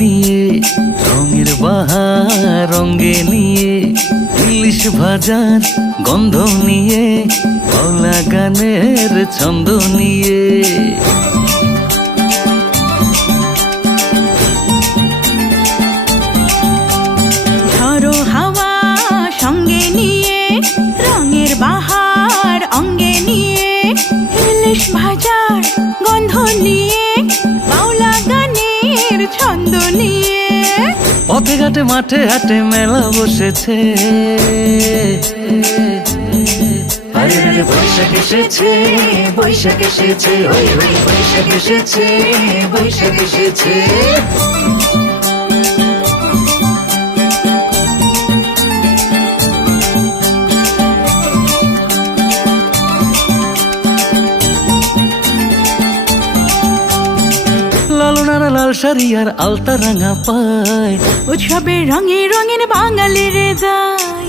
নিয়ে রঙের বাহার অঙ্গে নিয়ে ইলিশ ভাজার গন্ধ নিয়ে বাউলা গানের ছন্দ নিয়ে ঝড়ো হাওয়া সঙ্গে নিয়ে রঙের বাহার অঙ্গে নিয়ে ইলিশ ভাজার গন্ধ নিয়ে বাউলা গানের ছন্দ নিয়ে পথে ঘাটে মাঠে হাটে মেলা বসেছে। আরে রে বৈশাখ এসেছে, বৈশাখ এসেছে, ওই ওই বৈশাখ এসেছে, বৈশাখ এসেছে। লালনারা লাল শাড়ি আর আলতা রাঙা পায়, উৎসবে রঙে রঙিন বাঙালির হৃদয়।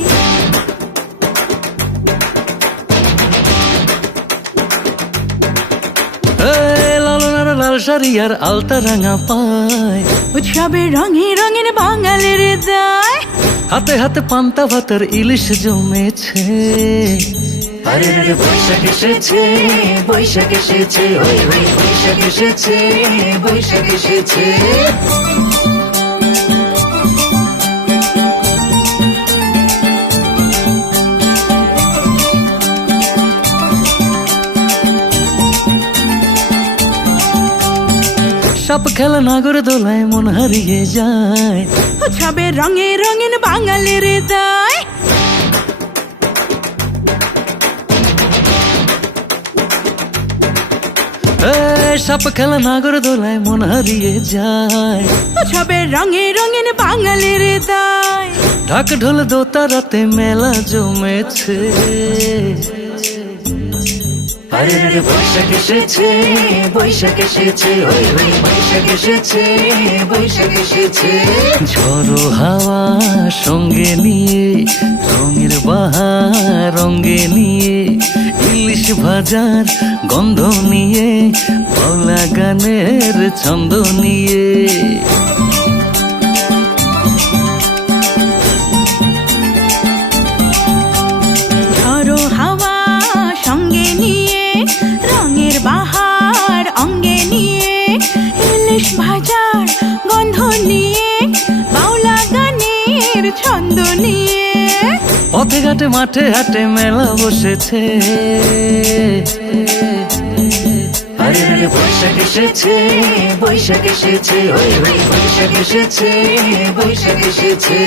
লালনারা লাল শাড়ি আর আলতা রাঙা পায়, উৎসবে রঙে রঙিন বাঙালির হৃদয়। হাতে হাতে পান্তা ভাতের ইলিশ জমেছে। আরে রে বৈশাখ এসেছে, বৈশাখ এসেছে, ওই ওই বৈশাখ এসেছে, বৈশাখ এসেছে। সাপ খেলা নাগর দোলায় মন হারিয়ে যায়, উৎসবে রঙে রঙিন বাঙালির হৃদয়। সাপ খেলা নাগর দোলায় মন হারিয়ে যায়, উৎসবে রঙে রঙিন বাঙালির হৃদয়। ঢাক ঢোল দোতারাতে মেলা জমেছে। আরে রে বৈশাখ এসেছে, বৈশাখ এসেছে, ওই ওই বৈশাখ এসেছে, বৈশাখ এসেছে। ঝড়ো হাওয়া সঙ্গে নিয়ে রঙের বাহার অঙ্গে নিয়ে ইলিশ ভাজার গন্ধ নিয়ে বাউলা গানের ছন্দ নিয়ে ঝড়ো হাওয়া সঙ্গে নিয়ে রঙের বাহার অঙ্গে নিয়ে ইলিশ ভাজার গন্ধ নিয়ে বাউলা গানের ছন্দ নিয়ে পথে ঘাটে মাঠে হাটে মেলা বসেছে। আরে রে বৈশাখ এসেছে, বৈশাখ এসেছে, ওই ওই বৈশাখ এসেছে, বৈশাখ এসেছে।